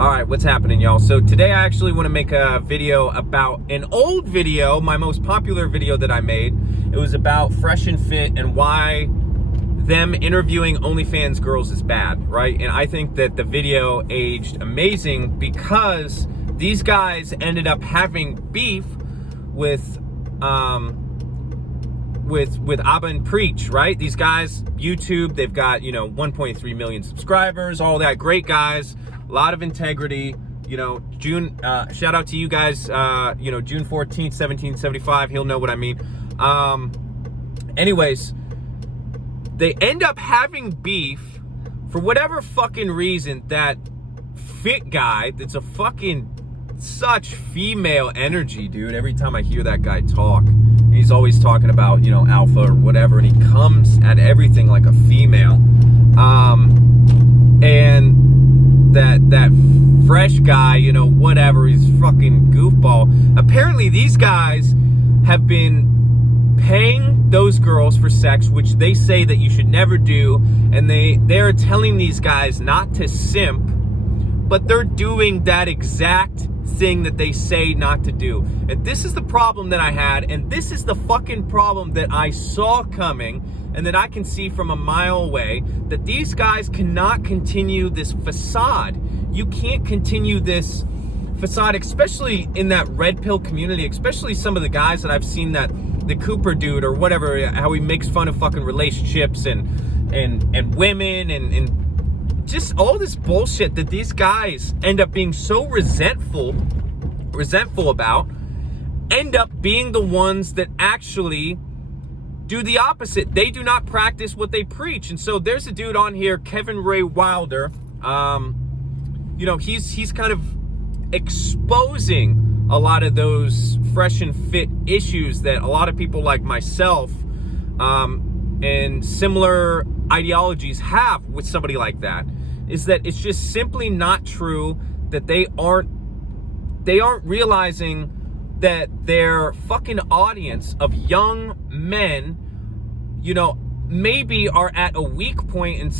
All right, what's happening, y'all? So today I actually want to make a video about an old video, my most popular video that I made. It was about Fresh and Fit and why them interviewing OnlyFans girls is bad, right? And I think that the video aged amazing because these guys ended up having beef with Abba and Preach, right? These guys, YouTube, they've got, 1.3 million subscribers, all that, great guys. A lot of integrity, June, shout out to you guys, June 14th, 1775, he'll know what I mean. Anyways, they end up having beef for whatever fucking reason. That Fit guy, that's a fucking such female energy, dude. Every time I hear that guy talk, he's always talking about, alpha or whatever, and he comes at everything like a female. And that Fresh guy, whatever, he's fucking goofball. Apparently these guys have been paying those girls for sex, which they say that you should never do, and they're telling these guys not to simp, but they're doing that exact thing that they say not to do. And this is the problem that I had, and this is the fucking problem that I saw coming, and that I can see from a mile away, that these guys cannot continue this facade. You can't continue this facade, especially in that red pill community, especially some of the guys that I've seen, that the Cooper dude or whatever, how he makes fun of fucking relationships and women and just all this bullshit that these guys end up being so resentful about, end up being the ones that actually do the opposite. They do not practice what they preach. And so there's a dude on here, Kevin Ray Wilder. He's kind of exposing a lot of those Fresh and Fit issues that a lot of people like myself and similar ideologies have with somebody like that. Is that it's just simply not true, that they aren't realizing that their fucking audience of young men, maybe are at a weak point and,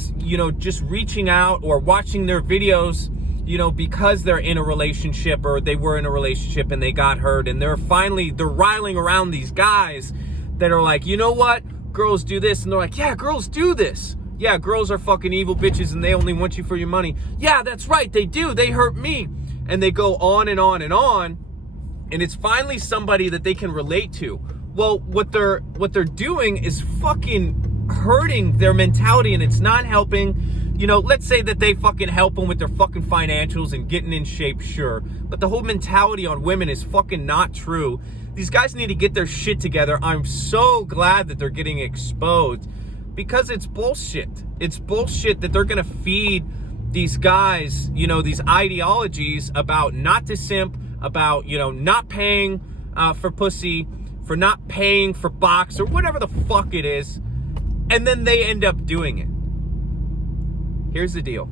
just reaching out or watching their videos, because they're in a relationship or they were in a relationship and they got hurt, and they're riling around these guys that are like, you know what? Girls do this. And they're like, yeah, girls do this. Yeah, girls are fucking evil bitches and they only want you for your money. Yeah, that's right. They do. They hurt me. And they go on and on and on. And it's finally somebody that they can relate to. Well, what they're doing is fucking hurting their mentality, and it's not helping. Let's say that they fucking help them with their fucking financials and getting in shape, sure. But the whole mentality on women is fucking not true. These guys need to get their shit together. I'm so glad that they're getting exposed, because it's bullshit. It's bullshit that they're gonna feed these guys, these ideologies about not to simp, about, not paying for pussy, for not paying for box or whatever the fuck it is. And then they end up doing it. Here's the deal.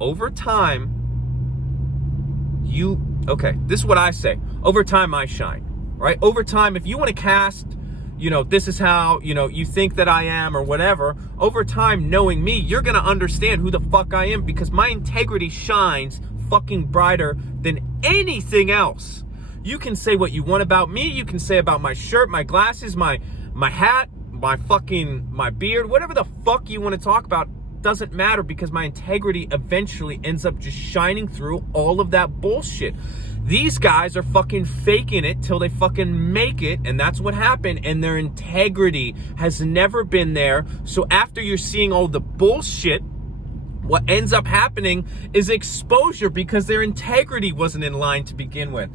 Over time, this is what I say. Over time, I shine, right? Over time, if you want to cast, this is how, you think that I am or whatever, over time, knowing me, you're going to understand who the fuck I am, because my integrity shines fucking brighter than anything else. You can say what you want about me. You can say about my shirt, my glasses, my hat, my beard, whatever the fuck you want to talk about, doesn't matter, because my integrity eventually ends up just shining through all of that bullshit. These guys are fucking faking it till they fucking make it, and that's what happened, and their integrity has never been there. So after you're seeing all the bullshit, what ends up happening is exposure, because their integrity wasn't in line to begin with.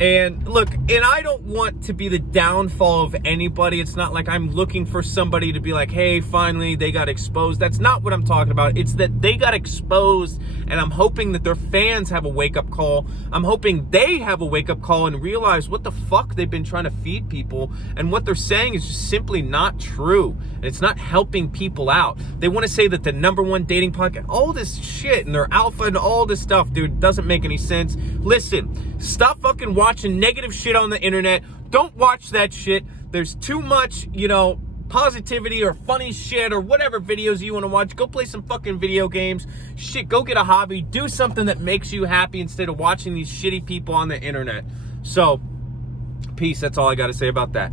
And look, and I don't want to be the downfall of anybody. It's not like I'm looking for somebody to be like, hey, finally they got exposed. That's not what I'm talking about. It's that they got exposed, and I'm hoping that their fans have a wake-up call. I'm hoping they have a wake-up call and realize what the fuck they've been trying to feed people, and what they're saying is just simply not true. And it's not helping people out. They want to say that the #1 dating podcast, all this shit, and they're alpha and all this stuff, dude, doesn't make any sense. Listen, stop fucking watching negative shit on the internet. Don't watch that shit. There's too much, positivity or funny shit or whatever videos you want to watch. Go play some fucking video games. Shit, go get a hobby. Do something that makes you happy instead of watching these shitty people on the internet. So, peace. That's all I got to say about that.